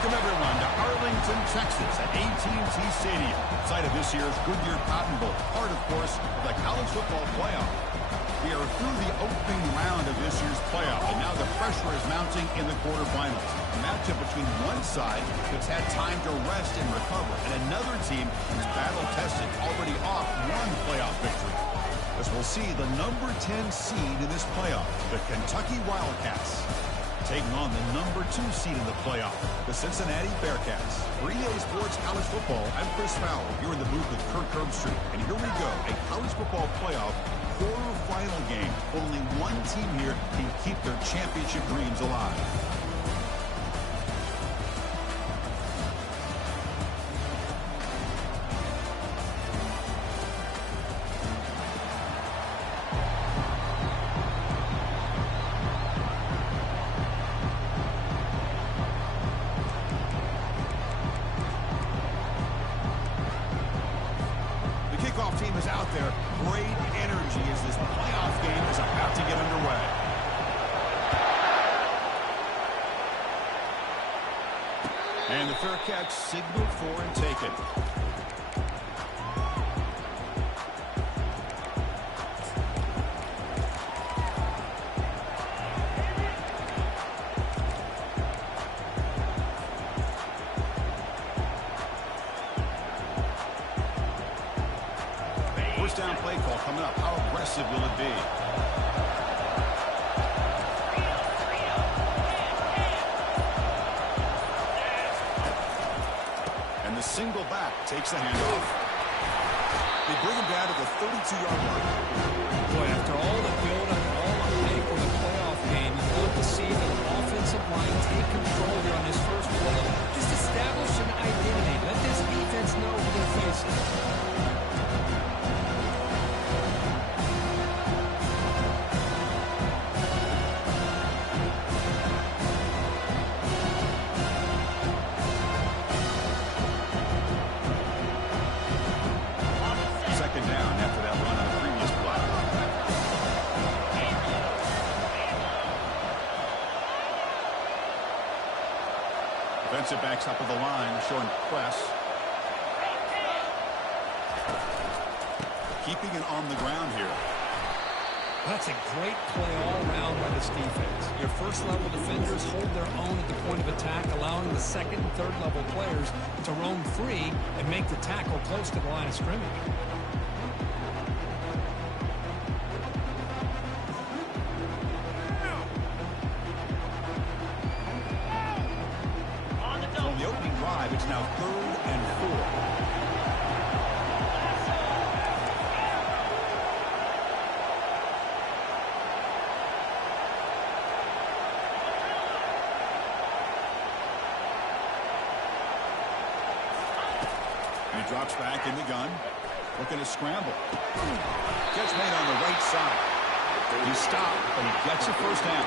Welcome, everyone, to Arlington, Texas at AT&T Stadium, site of this year's Goodyear Cotton Bowl, part, of course, of the college football playoff. We are through the opening round of this year's playoff, and now the pressure is mounting in the quarterfinals. A matchup between one side that's had time to rest and recover, and another team that's battle-tested, already off one playoff victory. As we'll see the number 10 seed in this playoff, the Kentucky Wildcats, taking on the number 2 seed in the playoff, the Cincinnati Bearcats. For EA Sports College Football, I'm Chris Fowler, here in the booth with Kirk Herbstreit. And here we go, a college football playoff quarterfinal game. Only one team here can keep their championship dreams alive. Team is out there. Great energy as this playoff game is about to get underway. And the fair catch signaled for and taken. Down play call coming up. How aggressive will it be? And the single back takes the handoff. They bring him down to the 32-yard line. Boy, after all the build-up and all the hype in the playoff game, you want to see the offensive line take control here on this first play. Just establish an identity. Let this defense know who they're facing. Defensive backs up of the line, showing press. Keeping it on the ground here. That's a great play all around by this defense. Your first-level defenders hold their own at the point of attack, allowing the second and third-level players to roam free and make the tackle close to the line of scrimmage. It's now 3rd and 4. And he drops back in the gun, looking to scramble. Catch made on the right side. He stopped, but he gets a first down.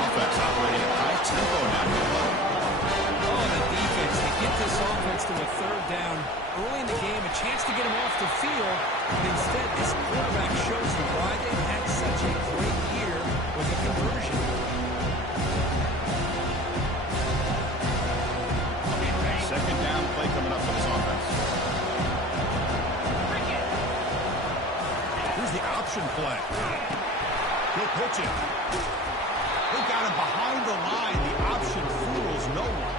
Offense operating at high tempo now. The defense, they get this offense to a 3rd down early in the game, a chance to get him off the field, but instead this quarterback shows you why they've had such a great year with a conversion. Second down play coming up for this offense. Here's the option play. He'll pitch it. They got him behind the line. The option fools no one.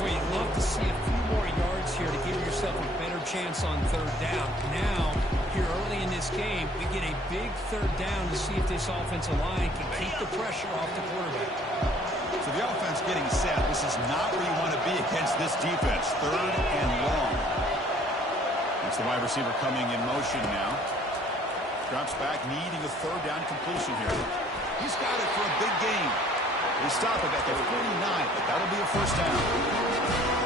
Boy, you'd love to see a few more yards here to give yourself a better chance on 3rd down. Now, here early in this game, we get a big 3rd down to see if this offensive line can keep the pressure off the quarterback. So the offense getting set. This is not where you want to be against this defense. 3rd and long. That's the wide receiver coming in motion now. Drops back, needing a 3rd down completion here. He's got it for a big game. They stop it at the 49, but that'll be a first down.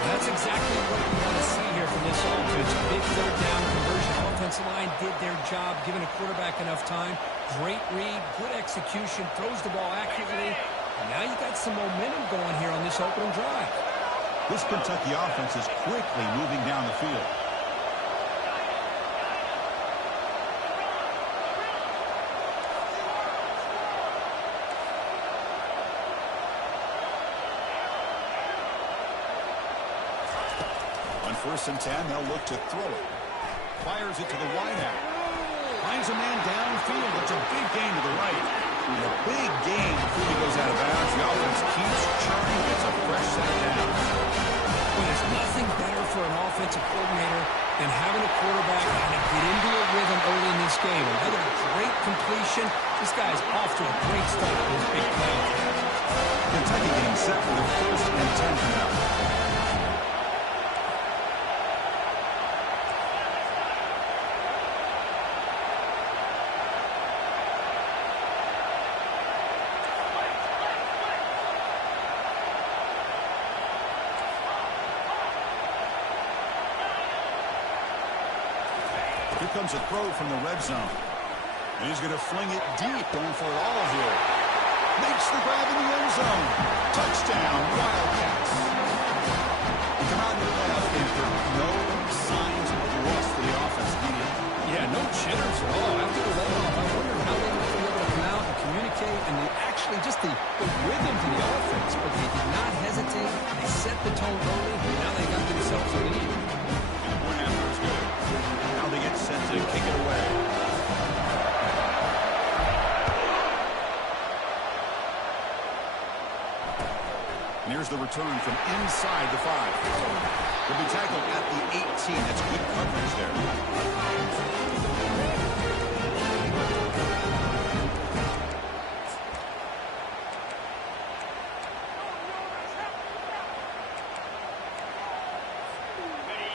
That's exactly what you want to see here from this offense. Big 3rd down conversion. Offensive line did their job, giving a quarterback enough time. Great read, good execution, throws the ball accurately. And now you got some momentum going here on this opening drive. This Kentucky offense is quickly moving down the field. first and 10, they'll look to throw it. Fires it to the wideout. Finds a man downfield. It's a big gain to the right. And a big gain before he goes out of bounds. The offense keeps churning. It's a fresh set down. Well, there's nothing better for an offensive coordinator than having a quarterback kind of get into a rhythm early in this game. Another great completion. This guy's off to a great start in this big play. Kentucky getting set for the first and 10 now. Here comes a throw from the red zone. And he's going to fling it deep, going for it all here. Makes the grab in the end zone. Touchdown, Wildcats. We come out into the playoff game for no signs of loss for the offense. Yeah, no jitters at all. After the layoff, I wonder how they might be able to come out and communicate and actually just the rhythm to the offense. But they did not hesitate. They set the tone early, and now they got themselves a lead. And the point after is good. Now they get set to kick it away. And here's the return from inside the 5. Will be tackled at the 18. That's good coverage there.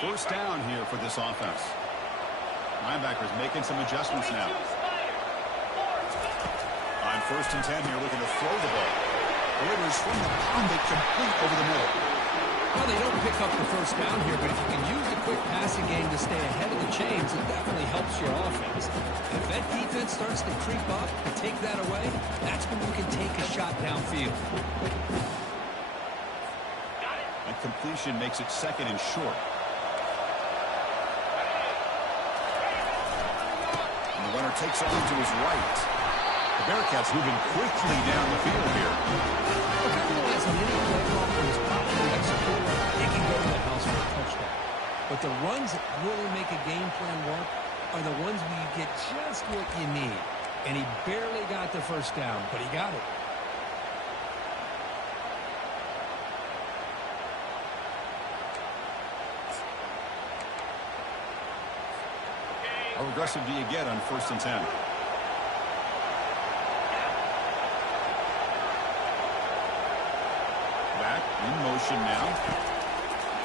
First down here for this offense. Linebackers making some adjustments now. On first and 10 here, looking to throw the ball. Delivers from the pound, they complete over the middle. Well, they don't pick up the first down here, but if you can use the quick passing game to stay ahead of the chains, it definitely helps your offense. If that defense starts to creep up and take that away, that's when you can take a shot downfield. That completion makes it second and short. And the runner takes off to his right. The Bearcats moving quickly down the field here. As an any play call is properly executed, it can go to the house for a touchdown. But the runs that really make a game plan work are the ones where you get just what you need. And he barely got the first down, but he got it. How aggressive do you get on first and 10? Back in motion now.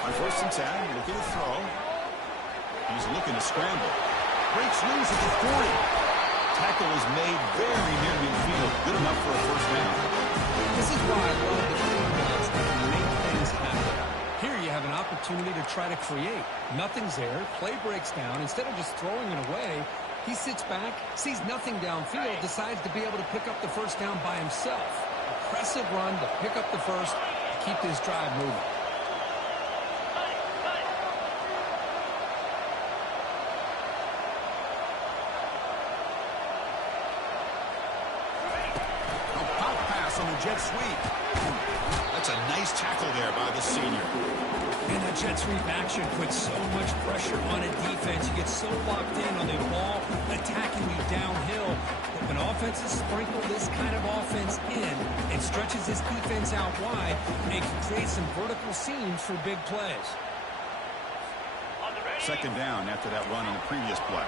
On first and 10, looking to throw. He's looking to scramble. Breaks loose at the 40. Tackle is made very near midfield. Good enough for a first down. This is why I love the quarterbacks that can make things happen. Here you have an opportunity to try to create. Nothing's there. Play breaks down. Instead of just throwing it away, he sits back, sees nothing downfield, decides to be able to pick up the first down by himself. Impressive run to pick up the first, to keep this drive moving. A pop pass on the jet sweep. That's a nice tackle there by the senior. And that jet sweep action puts so much pressure on a defense. You get so locked in on the ball attacking you downhill. But when offenses sprinkle this kind of offense in, it stretches this defense out wide, and it can create some vertical seams for big plays. Second down after that run on the previous play.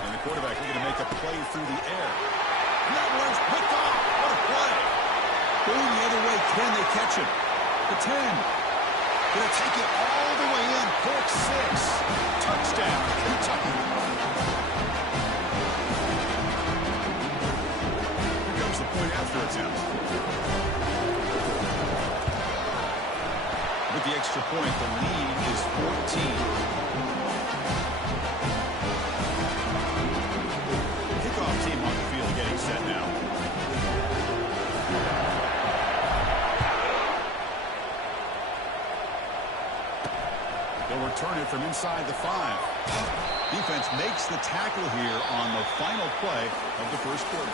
And the quarterback looking to make a play through the air. And that one's picked off. What a play. Going the other way. Can they catch him? The 10. Going to take it all the way in. Pick 6. Touchdown, Kentucky. Here comes the point after attempt. With the extra point, the lead is 14. Kickoff team on the field getting set now. They'll return it from inside the 5. Defense makes the tackle here on the final play of the first quarter.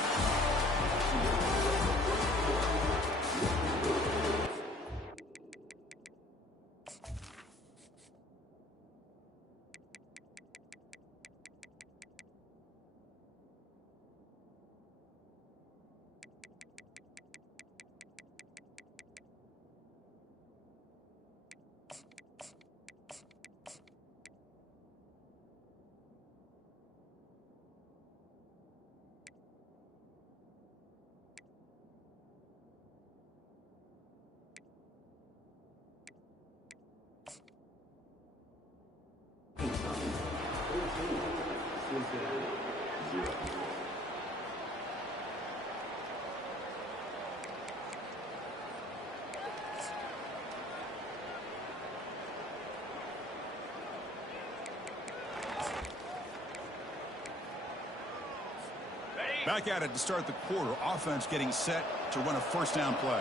Back at it to start the quarter. Offense getting set to run a first down play.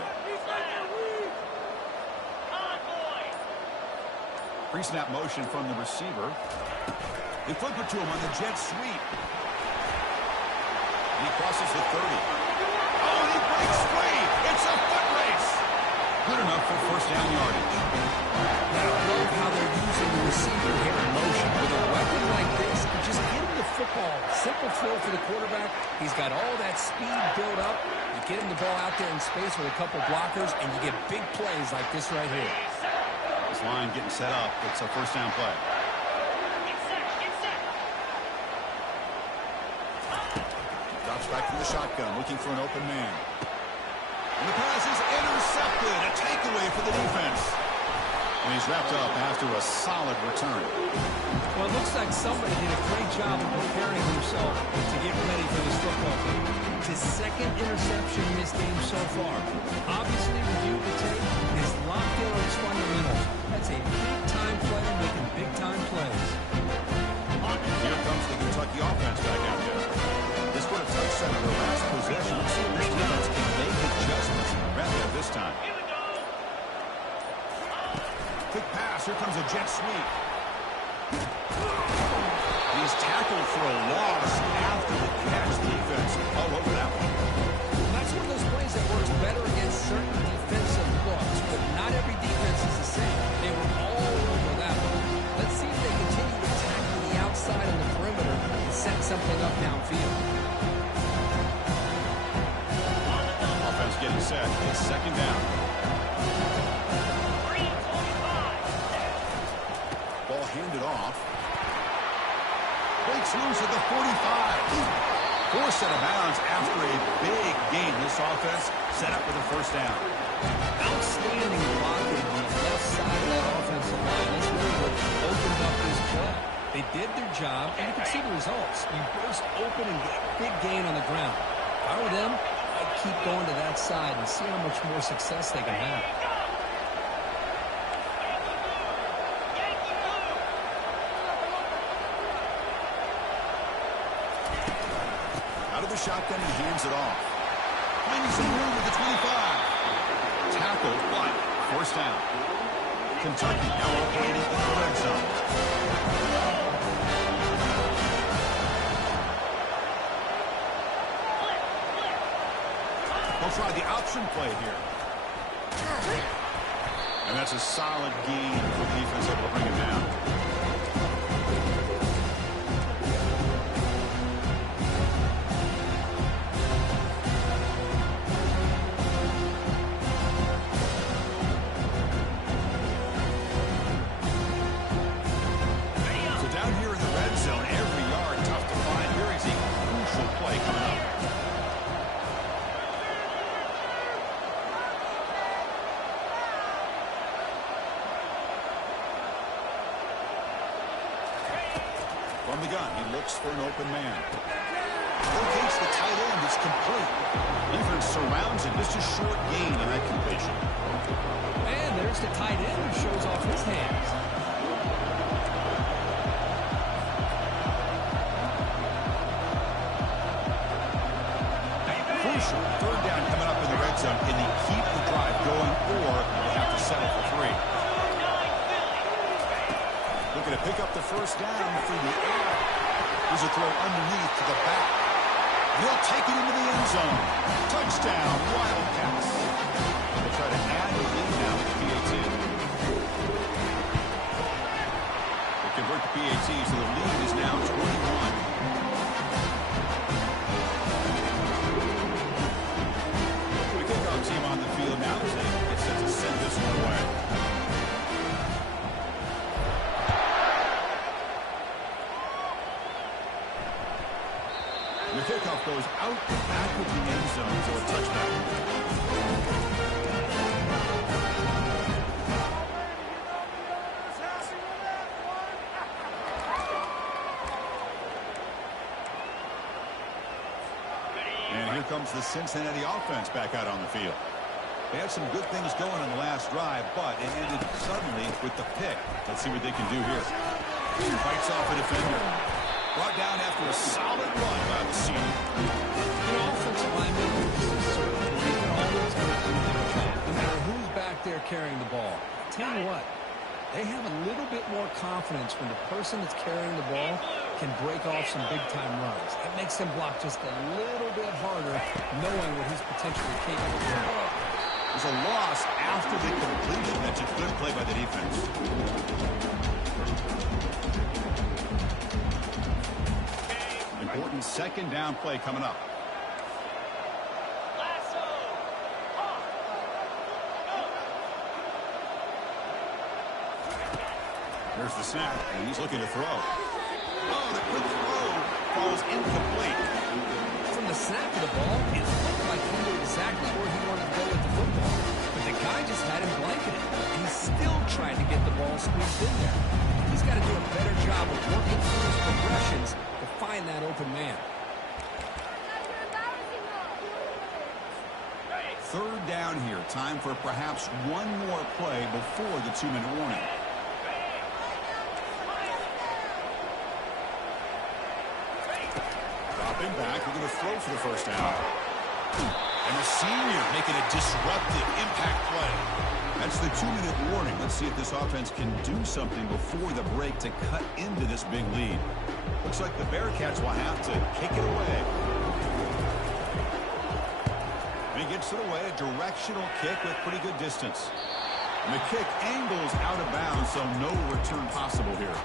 Pre-snap motion from the receiver. They flip it to him on the jet sweep. And he crosses the 30. Oh, and he breaks free. It's a foot race. Good enough for first down yardage. I love how they're using the receiver here in motion. With a weapon like this, just get him the football. Simple throw for the quarterback. He's got all that speed built up. You get him the ball out there in space with a couple blockers, and you get big plays like this right here. This line getting set up. It's a first down play. Drops back from the shotgun, looking for an open man. And the pass is intercepted. A takeaway for the defense. And he's wrapped up after a solid return. Well, it looks like somebody did a great job of preparing himself to get ready for this football game. It's his second interception in this game so far. Obviously, reviewed the tape, is locked in on his fundamentals. That's a big-time player making big-time plays. Here comes the Kentucky offense back out there. This would have touched them in their last possession. Let's see if this defense can make adjustments and grab that this time. Quick pass. Here comes a jet sweep. He's tackled for a loss after the catch. Defense all over that one. Well, that's one of those plays that works better against certain defensive looks, but not every defense is the same. They were all over that one. Let's see if they continue attacking the outside on the perimeter and set something up downfield. Offense getting set. It's second down. Ball handed off. Breaks loose at the 45. Forced out of bounds after a big gain. This offense set up with a first down. Outstanding blocking on the left side of that offensive line. That's really what opened up this play. They did their job, and you can see the results. You burst open and get a big gain on the ground. If I were them, I'd keep going to that side and see how much more success they can have. Shotgun and hands it off. Finding some room at the 25. Tackled, but first down. Kentucky now operating in the red zone. They'll try the option play here. And that's a solid gain for the defense able to bring it down. From the gun, he looks for an open man. Locates the tight end. It's complete. Defense surrounds it. Just a short gain on that completion. And there's the tight end who shows off his hands. Crucial. Third down coming up in the red zone. Can they keep the drive going, or they have to settle for 3? Looking to pick up the first down through the air. There's a throw underneath to the back. He'll take it into the end zone. Touchdown, Wildcats. They'll try to add a lead now with the PAT. They convert the PAT, so the lead is now 21. The kickoff team on the field now as they get set to send this one away. The kickoff goes out and back of the end zone, so a touchback. And here comes the Cincinnati offense back out on the field. They had some good things going on the last drive, but it ended suddenly with the pick. Let's see what they can do here. Fights off a defender. Brought down after a solid run by the senior. You know, offensive linemen, this is sort of you can always go through their job, no matter who's back there carrying the ball. Tell you what, they have a little bit more confidence when the person that's carrying the ball can break off some big-time runs. It makes them block just a little bit harder, knowing what he's potentially capable of doing. There's a loss after the completion. That's a good play by the defense. Important second down play coming up. There's the snap, and he's looking to throw. Oh, the quick throw falls incomplete. From the snap of the ball, it looked like he knew exactly where he wanted to go with the football. But the guy just had him blanketed. He's still trying to get the ball squeezed in there. He's got to do a better job of working through his progressions to find that open man. Third down here. Time for perhaps one more play before the 2-minute warning. Dropping back. We're going to throw for the first down. And the senior making a disruptive impact play. That's the 2-minute warning. Let's see if this offense can do something before the break to cut into this big lead. Looks like the Bearcats will have to kick it away. And he gets it away, a directional kick with pretty good distance. And the kick angles out of bounds, so no return possible here.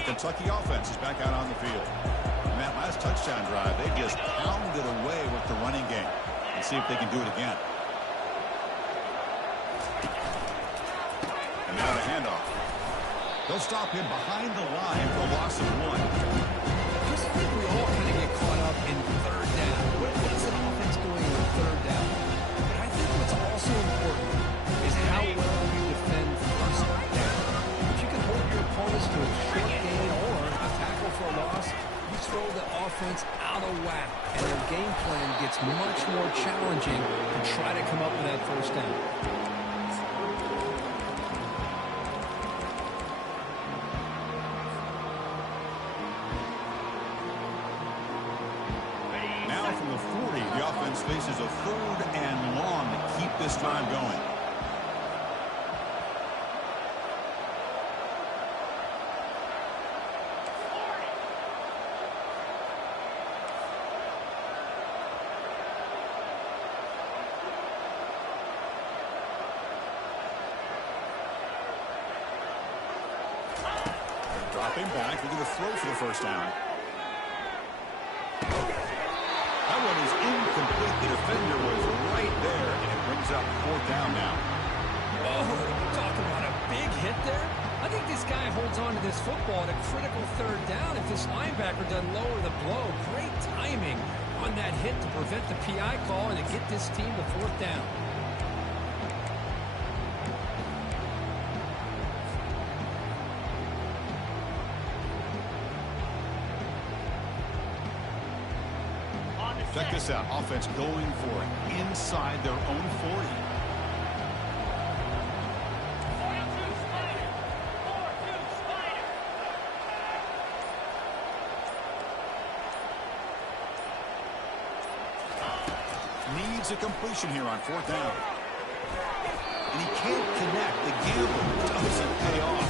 Kentucky offense is back out on the field. And that last touchdown drive, they just pounded away with the running game. Let's see if they can do it again. And now the handoff. They'll stop him behind the line for a loss of 1. Chris, I think we all kind of get caught up in third down. What is an offense doing in third down? But I think what's also important is how well you defend first down. If you can hold your opponents to a short gain or a tackle for a loss, you throw the offense out of whack, and their game plan gets much more challenging to try to come up with that first down. Now from the 40, the offense faces a 3rd and long to keep this drive going. Dropping back, we're going to throw for the first down. That one is incomplete. The defender was right there, and it brings up 4th down now. Oh, we're talking about a big hit there. I think this guy holds on to this football at a critical 3rd down. If this linebacker doesn't lower the blow, great timing on that hit to prevent the PI call and to get this team to 4th down. Check this out. Offense going for it inside their own 40. Needs a completion here on 4th down. And he can't connect. The gamble doesn't pay off.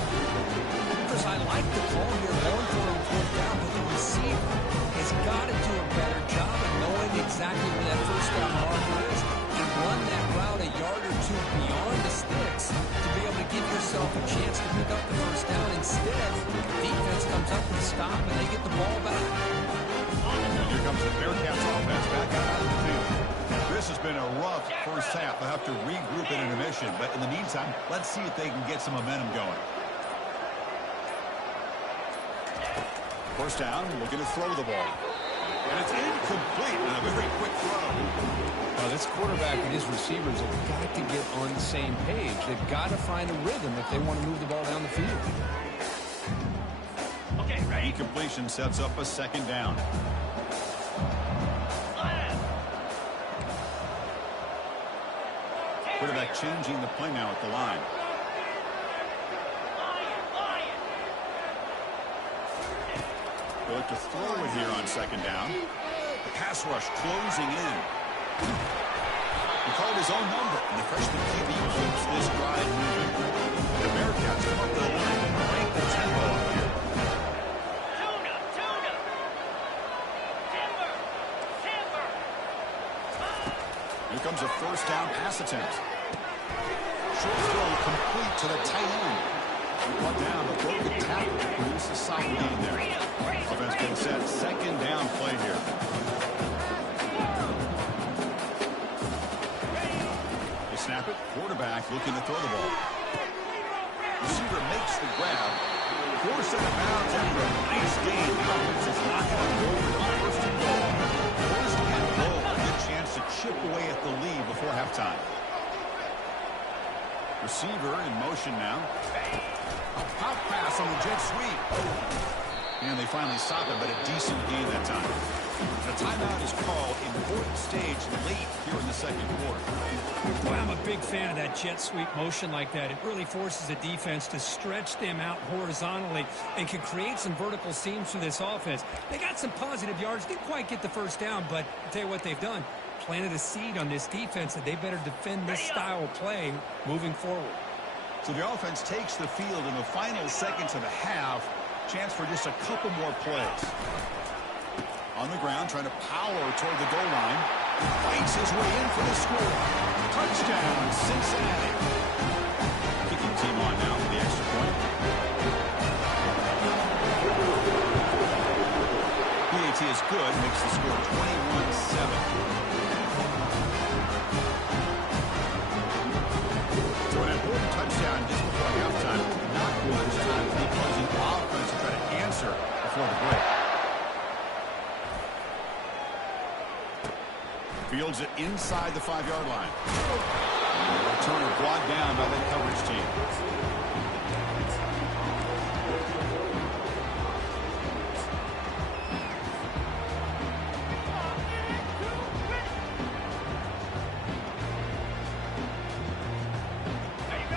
Chris, I like the call here going for it on 4th down, but the receiver has got to do a better job of knowing exactly where that first down marker is and run that route a yard or 2 beyond the sticks to be able to give yourself a chance to pick up the first down. Instead, the defense comes up with a stop and they get the ball back. Here comes the Bearcats offense back out on the field. This has been a rough first half. They'll have to regroup in intermission, but in the meantime, let's see if they can get some momentum going. First down, looking to throw the ball. And it's incomplete on a very quick throw. Now, this quarterback and his receivers have got to get on the same page. They've got to find a rhythm if they want to move the ball down the field. completion sets up a second down. Quarterback changing the play now at the line. They look to throw it here on second down. The pass rush closing in. He called his own number, and the freshman QB keeps this drive moving. The Bearcats come up to the line and break the tempo up here. Here comes a first down pass attempt. Short throw complete to the tight end. Brought down, but broken tackle to produce a solid gain there. Offense being set, second down play here. They snap it, quarterback looking to throw the ball. Receiver makes the grab. Forced out of bounds after a nice gain. The offense is not going to go over the first and goal. First and goal, a good chance to chip away at the lead before halftime. Receiver in motion now. A pop pass on the jet sweep. And they finally stop it, but a decent gain that time. The timeout is called. Important stage late here in the second quarter. Boy, I'm a big fan of that jet sweep motion like that. It really forces the defense to stretch them out horizontally and can create some vertical seams for this offense. They got some positive yards. Didn't quite get the first down, but I'll tell you what they've done. Planted a seed on this defense that they better defend this style of play moving forward. So the offense takes the field in the final seconds of the half. Chance for just a couple more plays. On the ground, trying to power toward the goal line. Fights his way in for the score. Touchdown, Cincinnati. Kicking team on now for the extra point. PAT is good, makes the score 21-7. Touchdown just before halftime. Not much time for the opposing offense to try to answer before the break. Fields it inside the 5-yard line. Returner brought down by the coverage team.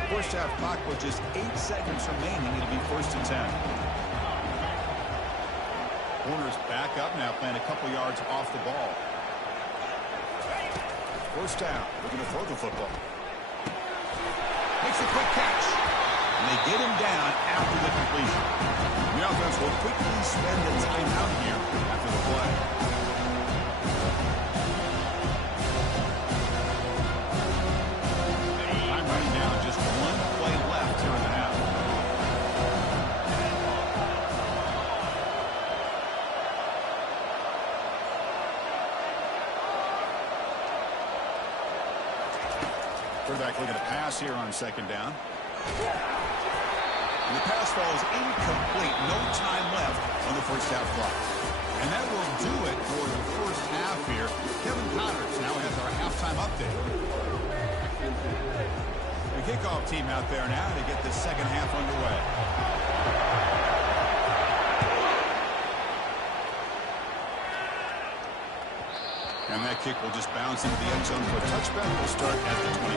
First half clock with just 8 seconds remaining. It'll be 1st and 10. Corners back up now, playing a couple yards off the ball. First down. Looking to throw the football. Makes a quick catch. And they get him down after the completion. The offense will quickly spend the timeout here after the play. Time running down, just one play left here in the half. Quarterback looking to pass here on second down. And the pass falls incomplete. No time left on the first half clock. And that will do it for the first half here. Kevin Connors now has our halftime update. The kickoff team out there now to get the second half underway. And that kick will just bounce into the end zone for a touchback. We'll start at the 25.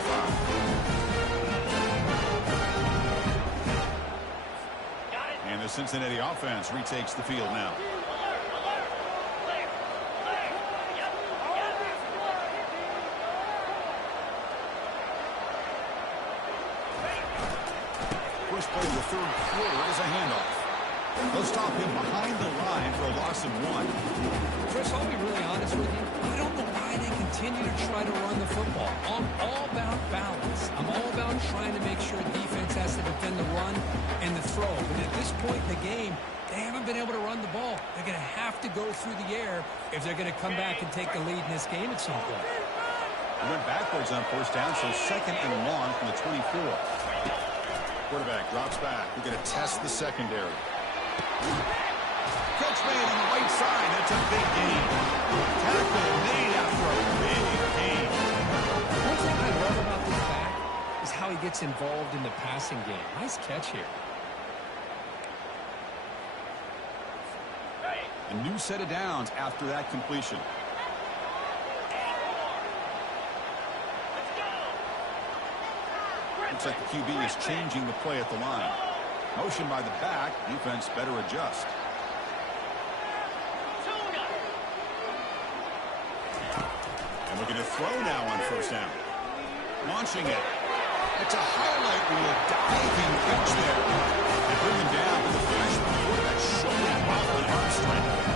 And the Cincinnati offense retakes the field now. First play of the third quarter is a handoff. They'll stop him behind the line for a loss of 1. Chris, I'll be really honest with you. I don't know why they continue to try to run the football. I'm all about balance. I'm all about trying to make sure defense has to defend the run and the throw. But at this point in the game, they haven't been able to run the ball. They're going to have to go through the air if they're going to come back and take the lead in this game at some point. They went backwards on first down, so second and long from the 24. Quarterback drops back. We're going to test the secondary. Catch made on the right side. That's a big gain. Tackle made after a big gain. One thing I love about this back is how he gets involved in the passing game. Nice catch here. new set of downs after that completion. Looks like the QB is changing the play at the line. Motion by the back. Defense better adjust. And looking to throw now on first down. Launching it. It's a highlight reel diving catch there. They bring him down with the freshman quarterback showing off the arm strength.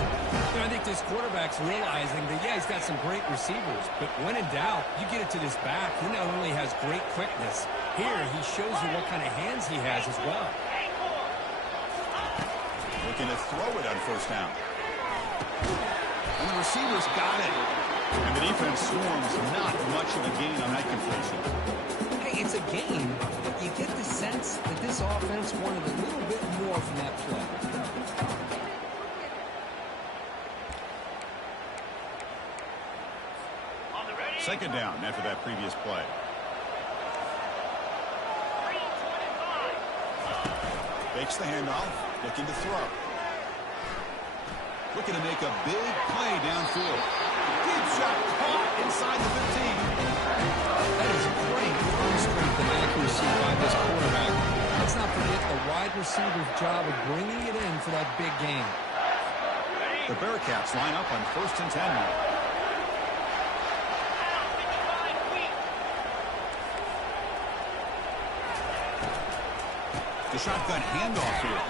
I think this quarterback's realizing that, yeah, he's got some great receivers, but when in doubt, you get it to this back. He not only has great quickness, here he shows you what kind of hands he has as well. Looking to throw it on first down. And the receivers got it. And the defense swarms. Not much of a gain on that completion. Hey, it's a gain, but you get the sense that this offense wanted a little bit more from that play. Second down after that previous play. Fakes the handoff, looking to throw. Looking to make a big play downfield. Deep shot caught inside the 15. That is great arm strength and accuracy by this quarterback. Let's not forget the wide receiver's job of bringing it in for that big game. The Bearcats line up on 1st and 10 now. The shotgun handoff here.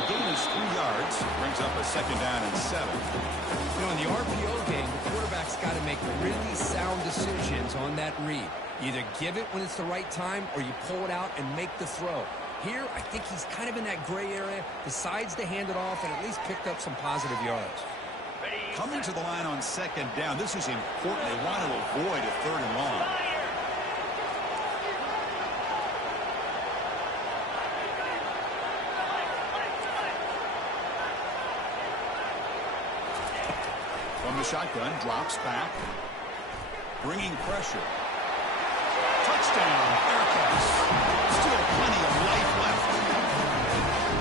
The gain is 3 yards. Brings up a second down and 7. You know, in the RPO game, the quarterback's got to make really sound decisions on that read. Either give it when it's the right time or you pull it out and make the throw. Here, I think he's kind of in that gray area, decides to hand it off and at least picked up some positive yards. Coming to the line on second down. This is important. They want to avoid a 3rd and long. From the shotgun, drops back, bringing pressure. Touchdown, Bearcats. Still plenty of life left.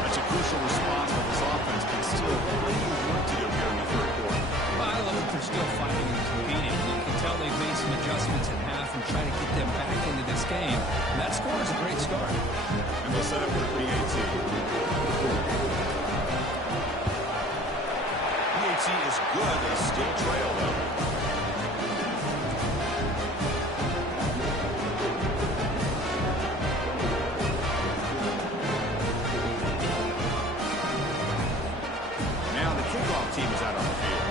That's a crucial response, but this offense can still plenty of work to do here in the 3rd quarter. Well, I love that they're still fighting and competing. You can tell they've made some adjustments at half and try to get them back into this game. And that score is a great start. And they'll set up for the PAT. Is good. They still trail, though. Now the kickoff team is out on the field.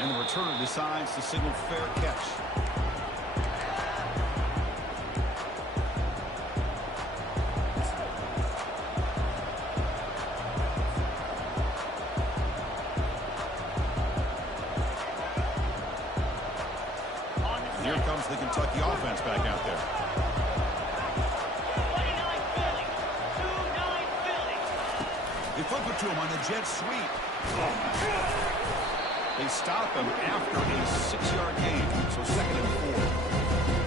And the returner decides to signal fair catch. Here comes the Kentucky offense back out there. They flip it to him on the jet sweep. They stop him after a 6-yard gain, so 2nd and 4.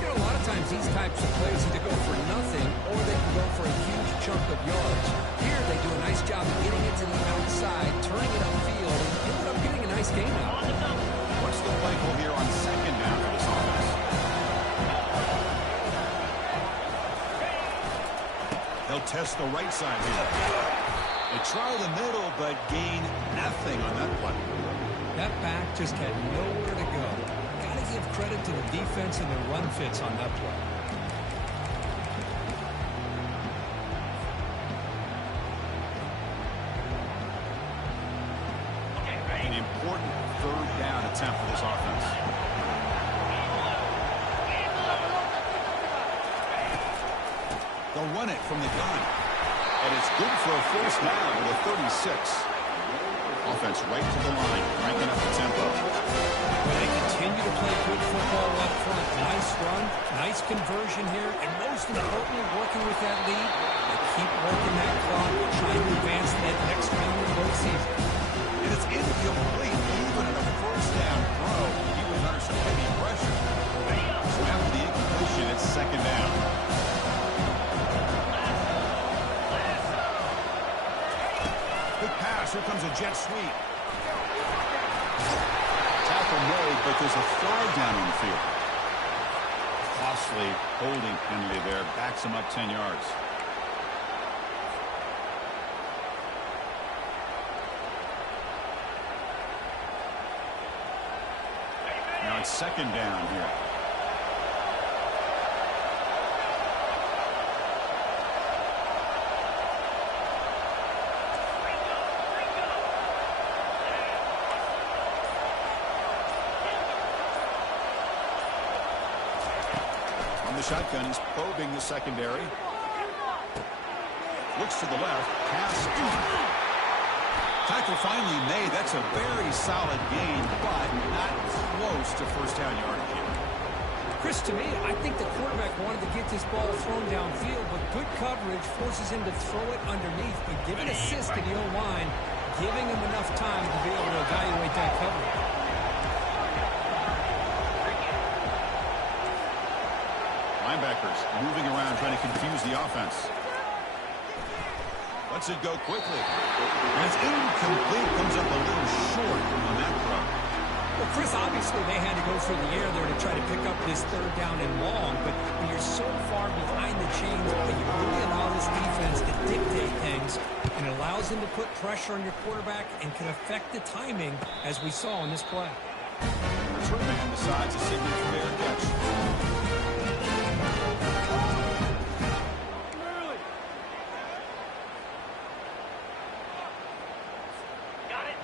You know, a lot of times these types of plays either go for nothing or they can go for a huge chunk of yards. Here they do a nice job of getting it to the outside, turning it upfield, and ended up getting a nice gain out. What's the play call here on second down for this offense? They'll test the right side here. They try the middle, but gain nothing on that play. That back just had nowhere to go. Got to give credit to the defense and their run fits on that play. An important 3rd down attempt for this offense. They'll run it from the gun. And it's good for a 1st down with a 36. Offense right to the line, cranking up the tempo. Well, they continue to play good football up front. Nice run, nice conversion here, and most importantly, working with that lead, they keep working that clock, trying to advance that next round of the season. And it's incomplete. Even in a 1st down throw, he was under some heavy pressure. So after the incompletion, completion. It's second down. Good pass. Here comes a jet sweep. Tackle made, but there's a flag down on the field. Costly holding penalty there. Backs him up 10 yards. Now it's second down here. On the shotgun, he's probing the secondary. Looks to the left. Pass. Tackle finally made. That's a very solid gain, but not close to first down yardage here. Chris, to me, I think the quarterback wanted to get this ball thrown downfield, but good coverage forces him to throw it underneath. But giving assist to the O-line, giving him enough time to be able to evaluate that coverage. Linebackers moving around, trying to confuse the offense. Lets it go quickly. That's incomplete. Comes up a little short on that throw. Well, Chris, obviously they had to go through the air there to try to pick up this third down and long, but when you're so far behind the chains, you really allow this defense to dictate things, and it allows them to put pressure on your quarterback and can affect the timing, as we saw in this play. Return man decides to signal for their catch.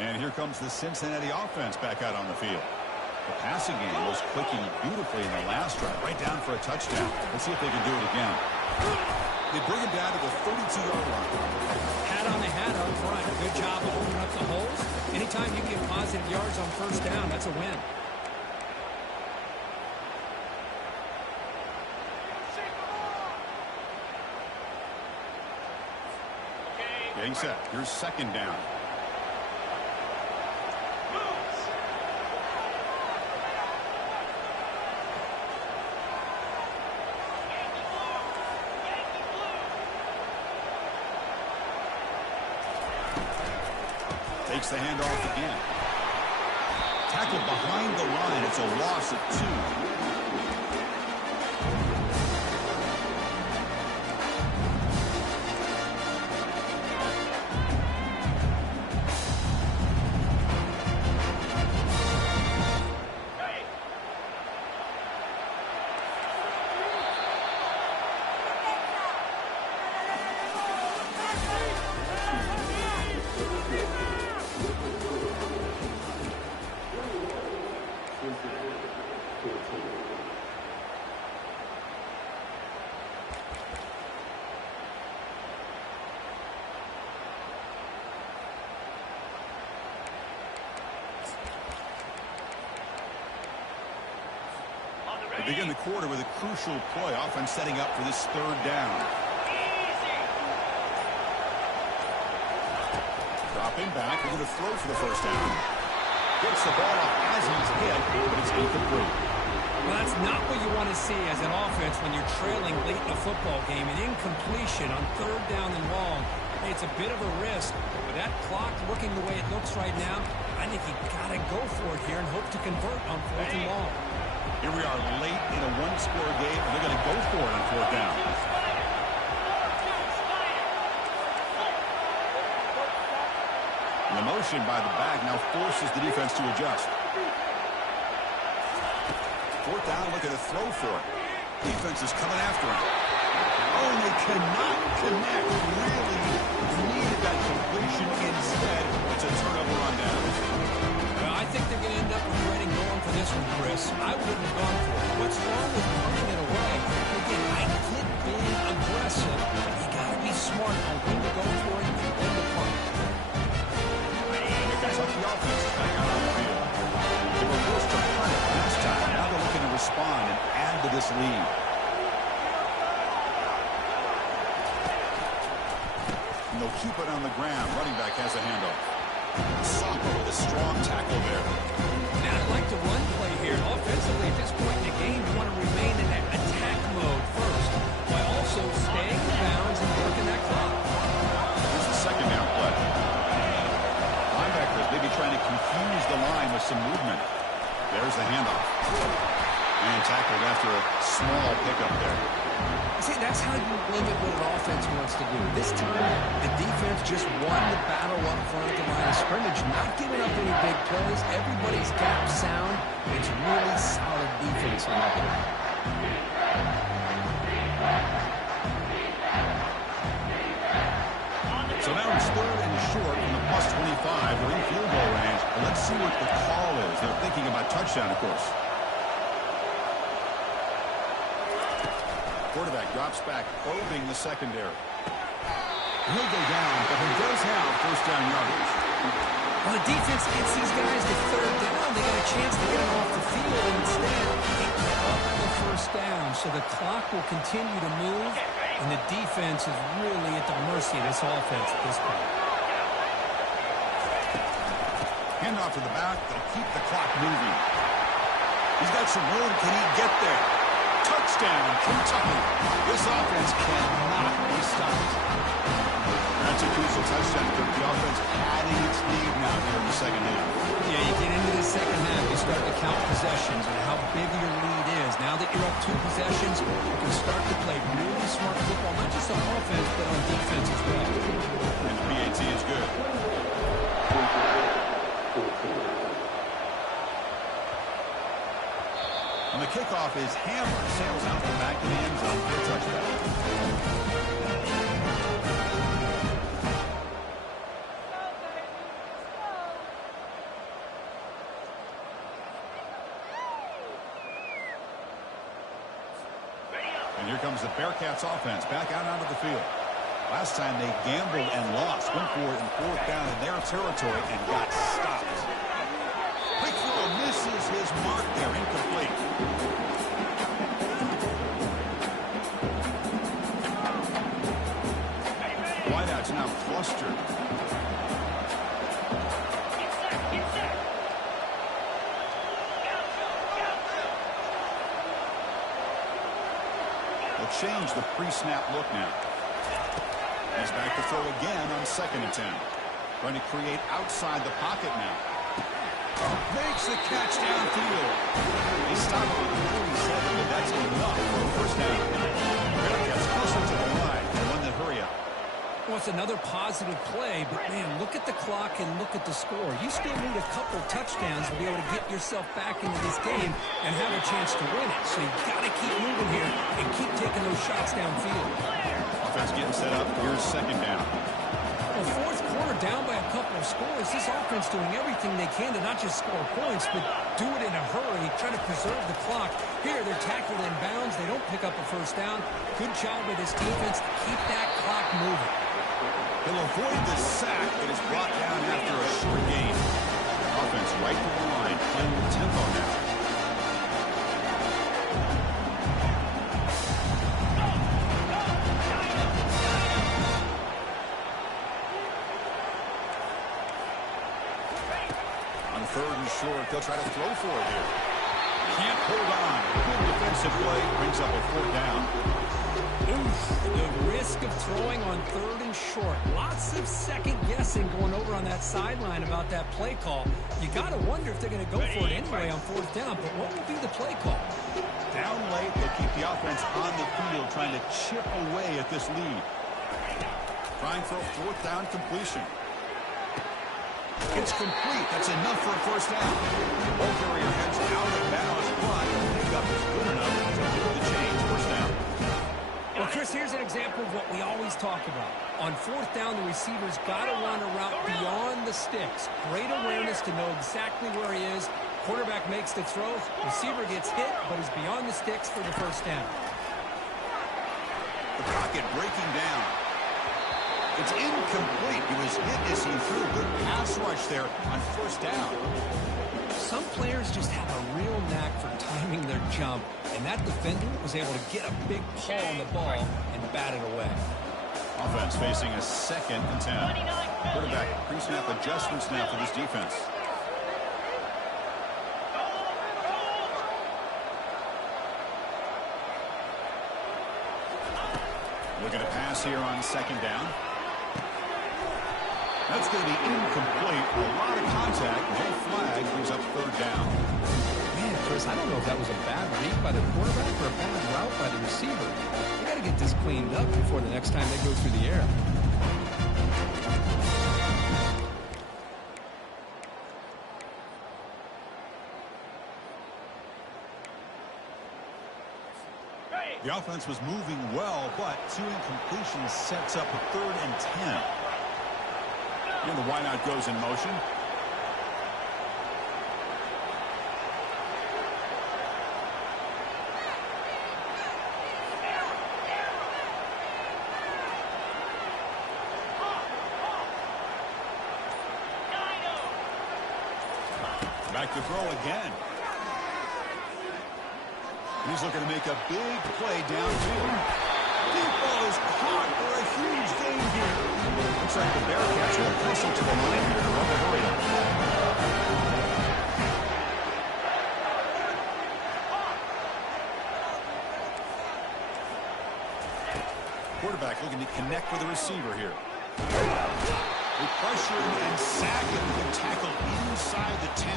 And here comes the Cincinnati offense back out on the field. The passing game was clicking beautifully in the last drive, right down for a touchdown. Let's see if they can do it again. They bring him down to the 32-yard line. Hat on the hat up front. Good job of opening up the holes. Anytime you get positive yards on first down, that's a win. Getting set. Here's second down. Takes the handoff again. Tackled behind the line. It's a loss of 2. They begin the quarter with a crucial play. Offense setting up for this third down. Dropping back. We're going to throw for the first down. Gets the ball off as he's hit, but it's incomplete. Well, that's not what you want to see as an offense when you're trailing late in a football game. An incompletion on third down and long. It's a bit of a risk. With that clock looking the way it looks right now, I think you got to go for it here and hope to convert on fourth and long. Here we are late in a one-score game, and they're going to go for it on fourth down. And the motion by the back now forces the defense to adjust. Fourth down, looking to throw for it. Defense is coming after him. Oh, and they cannot connect. Really needed that completion. Instead, it's a turnover on down. Well, I think they're going to end up regretting going for this one, Chris. I wouldn't have gone for it. What's wrong with punting it away? Again, I get being aggressive, but you got to be smart on when to go for it and when to punt. That's what the offense is back out on the field. They were forced to punt it last time. Now they're looking to respond and add to this lead. And they'll keep it on the ground. Running back has a handoff. Soccer with a strong tackle there. Now, I'd like to run play here. Offensively, at this point in the game, you want to remain in that attack mode first, while also staying in bounds and working that clock. Here's the second down play. Linebackers maybe trying to confuse the line with some movement. There's the handoff. And tackled after a small pickup there. See, that's how you limit what an offense wants to do. This time, the defense just won the battle up front at the line of scrimmage, not giving up any big plays. Everybody's gap sound. It's really solid defense on that play. So now it's third and short from the plus 25. We're in field goal range. But let's see what the call is. They're thinking about touchdown, of course. Quarterback drops back, probing the secondary. He'll go down, but he does have first down yardage. Well, the defense gets these guys to third down. They got a chance to get them off the field, and instead, they give up the first down. So the clock will continue to move, and the defense is really at the mercy of this offense at this point. Handoff to the back. They'll keep the clock moving. He's got some room. Can he get there? Touchdown, Kentucky. This offense cannot be stopped. That's a crucial touchdown. The offense adding its lead now here in the second half. Yeah, you get into the second half, you start to count possessions and how big your lead is. Now that you're up 2 possessions, you can start to play really smart football, not just on offense, but on defense as well. And the PAT is good. And the kickoff is hammered, sails out the back of the end zone for a touchdown. And here comes the Bearcats offense back out onto the field. Last time they gambled and lost, went for it in 4th down in their territory and got stopped. Quick throw misses his mark there, incomplete. Wideout's now flustered. They'll change the pre-snap look now. He's back to throw again on 2nd and 10. Trying to create outside the pocket now. Makes the catch downfield. They stop it at the 47, but that's enough for a first down. Bearcats closer to the line. One that hurry up. Well, it's another positive play, but, man, look at the clock and look at the score. You still need a couple touchdowns to be able to get yourself back into this game and have a chance to win it. So you've got to keep moving here and keep taking those shots downfield. Offense getting set up. Here's 2nd down. Well, 4th quarter down by a couple of scores. This offense doing everything they can to not just score points, but do it in a hurry, trying to preserve the clock. Here, they're tackled in bounds. They don't pick up a first down. Good job by this defense to keep that clock moving. He'll avoid the sack that is brought down after a short gain. Offense right to the line, playing with tempo now. On 3rd and short, they'll try to throw for it here. Can't hold on. Good defensive play, brings up a 4th down. The risk of throwing on 3rd and short. Lots of second guessing going over on that sideline about that play call. You got to wonder if they're going to go for it anyway on 4th down, but what will be the play call? Down late, they'll keep the offense on the field, trying to chip away at this lead. Trying for a 4th down completion. It's complete. That's enough for a first down. Ball carrier heads out of bounds, but the pickup is good enough to do the change. First down. Well, Chris, here's an example of what we always talk about. On 4th down, the receiver's got to run a route beyond the sticks. Great awareness to know exactly where he is. Quarterback makes the throw. Receiver gets hit, but is beyond the sticks for the first down. The pocket breaking down. It's incomplete. He was hit as he threw. Good pass rush there on first down. Some players just have a real knack for timing their jump, and that defender was able to get a big paw on the ball and bat it away. Offense facing a 2nd and 10. Quarterback pre-snap adjustments now for this defense. Looking to pass here on second down. That's going to be incomplete. A lot of contact. No flag. Brings up third down. Man, Chris, I don't know if that was a bad read by the quarterback or a bad route by the receiver. They got to get this cleaned up before the next time they go through the air. The offense was moving well, but 2 incompletions sets up a 3rd and 10. And the wideout goes in motion. Back to throw again. He's looking to make a big play downfield. Deep ball is caught for a huge gain here. Looks like the Bearcats will push it to the line here to run the hurry up. Quarterback looking to connect with the receiver here. They pressure and sack it with a tackle inside the 10.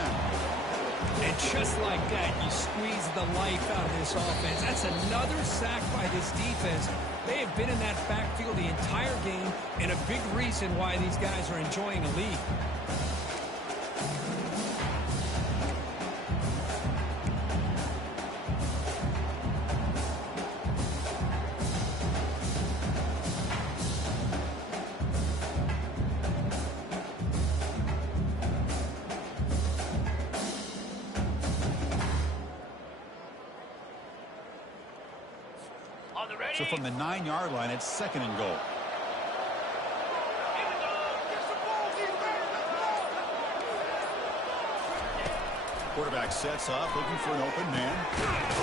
And just like that, you squeeze the life out of this offense. That's another sack by this defense. They have been in that backfield the entire game, and a big reason why these guys are enjoying a lead. So from the 9-yard line, it's 2nd and goal. Quarterback sets up, looking for an open man.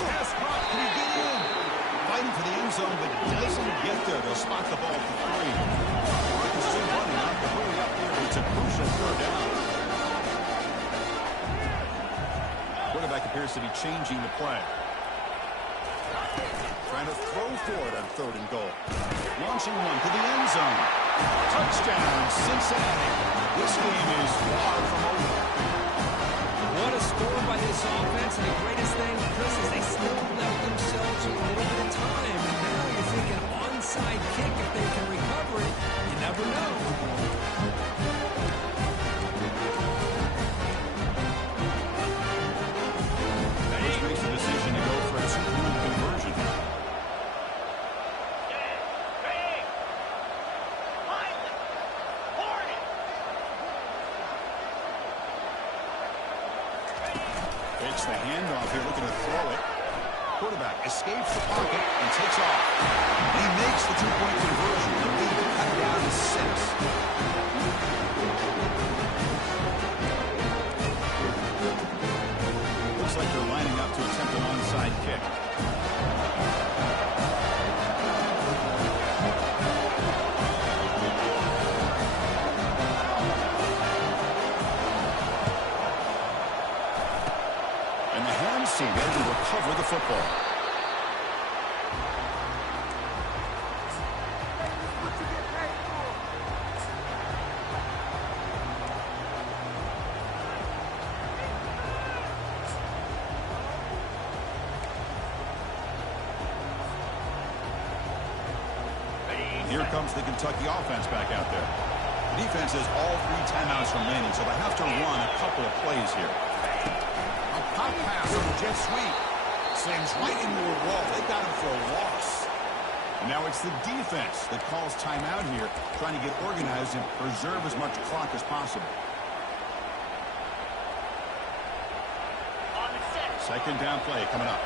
Pass caught, pretty good. Fighting for the end zone, but doesn't get there. They'll spot the ball for 3. Marcus still running out the hurry up here. It's a crucial 3rd down. Quarterback appears to be changing the play. Trying to throw for it on 3rd and goal. Launching one to the end zone. Touchdown, Cincinnati. This game is far from over. What a score by this offense, and the greatest thing, Chris, is they still left themselves a little bit of time. And now you're thinking onside kick, if they can recover it, you never know. This makes the decision to go for a 2-point conversion. Takes the handoff here, looking to throw it. Quarterback escapes the pocket and takes off. He makes the 2-point conversion. The lead cut down to 6. Looks like they're lining up to attempt an onside kick. And the hands seem ready to recover the football. Here comes the Kentucky offense back out there. The defense has all 3 timeouts remaining, so they have to run a couple of plays here. A pop pass on the jet sweep. Sends right into a wall. They got him for a loss. And now it's the defense that calls timeout here, trying to get organized and preserve as much clock as possible. 2nd down play coming up.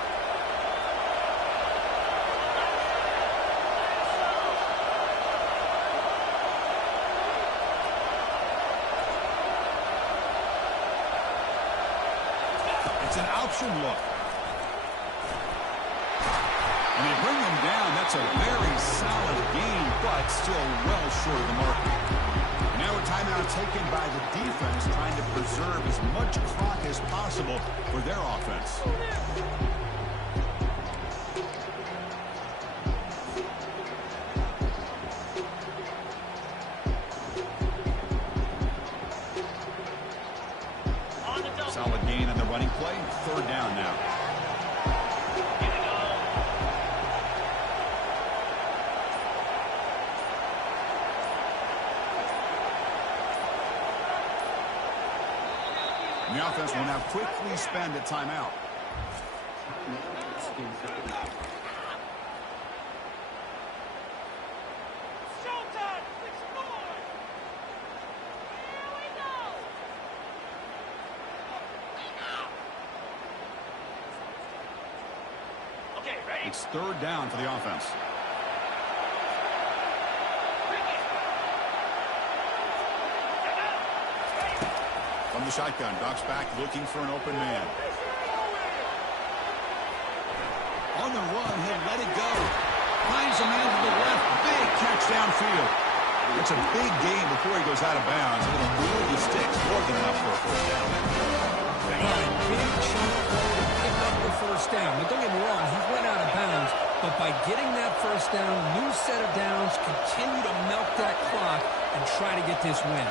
It's an option look. And they bring him down. That's a very solid game, but still well short of the mark. Now a timeout taken by the defense, trying to preserve as much clock as possible for their offense. third down now. And the offense will now quickly spend a timeout. It's third down for the offense. From the shotgun, Doc's back looking for an open man. On the run, he'll let it go. Finds a man to the left. Big catch downfield. It's a big game before he goes out of bounds. It'll move the sticks more than enough for a first down. Big chunk play to pick up the first down. But don't get me wrong, he went out of bounds. But by getting that first down, new set of downs, continue to milk that clock and try to get this win.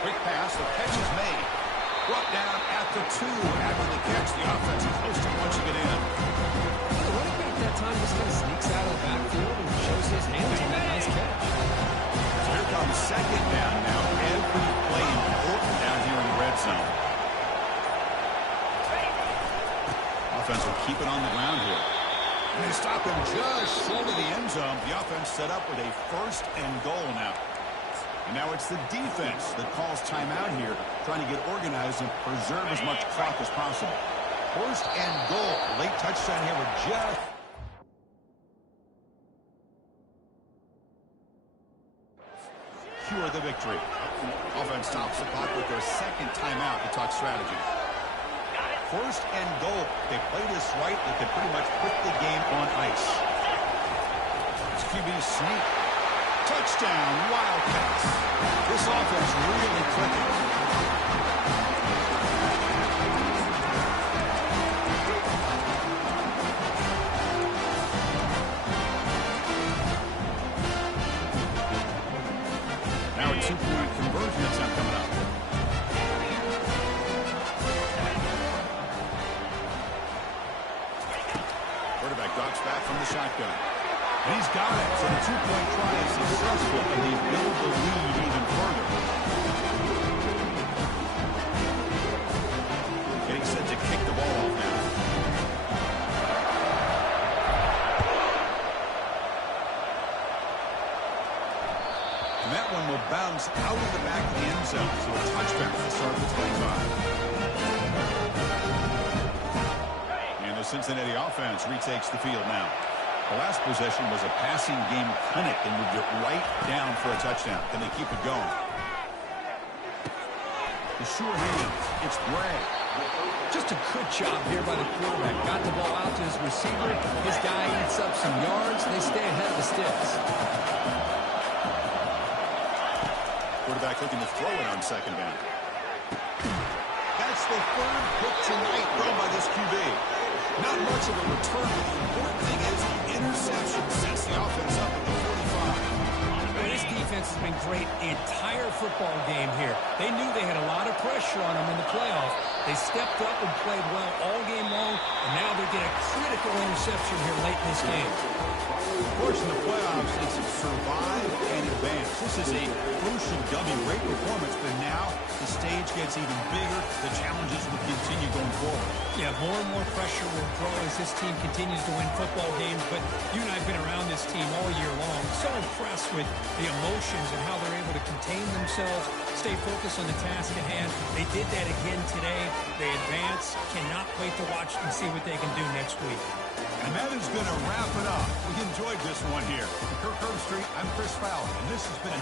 Quick pass, the catch is made. Brought down at the 2 after the catch. The offense is close to punching it in. The running back that time just kind of sneaks out of the backfield and shows his hands on that nice catch. So here comes second down now. Every play important down here in the red zone. Offense will keep it on the ground here. And they stop him just short of the end zone. The offense set up with a first and goal now. And now it's the defense that calls timeout here, trying to get organized and preserve as much clock as possible. First and goal. Late touchdown here with just... secure the victory. Offense stops the clock with their second timeout to talk strategy. First and goal. They play this right, they can pretty much put the game on ice. It's QB sneak. Touchdown, Wildcats. This offense really clicking. Now a two-point conversion attempt coming up. Quarterback drops back from the shotgun. And he's got it. So the two-point try is successful, and they build the lead even further. Getting set to kick the ball off now. And that one will bounce out of the back of the end zone. So a touchdown to start the 25. And the Cincinnati offense retakes the field now. The last possession was a passing game clinic and moved it right down for a touchdown. Can they keep it going? The sure hands. It's Bray. Just a good job here by the quarterback. Got the ball out to his receiver. His guy eats up some yards. They stay ahead of the sticks. Quarterback looking to throw it on second down. That's the third pick tonight thrown by this QB. Not much of a return, but the important thing is the interception sets the offense up at the 45. Well, this defense has been great the entire football game here. They knew they had a lot of pressure on them in the playoffs. They stepped up and played well all game long, and now they get a critical interception here late in this game. Of course, in the playoffs, it's survive and advance. This is a crucial W. Great performance, but now the stage gets even bigger. The challenges will continue going forward. Yeah, more and more pressure will grow as this team continues to win football games, but you and I have been around this team all year long. So impressed with the emotions and how they're able to contain themselves, stay focused on the task at hand. They did that again today. They advance. Cannot wait to watch and see what they can do next week. And that is going to wrap it up. We enjoyed this one here. For Kirk Herbstreit, I'm Chris Fowler, and this has been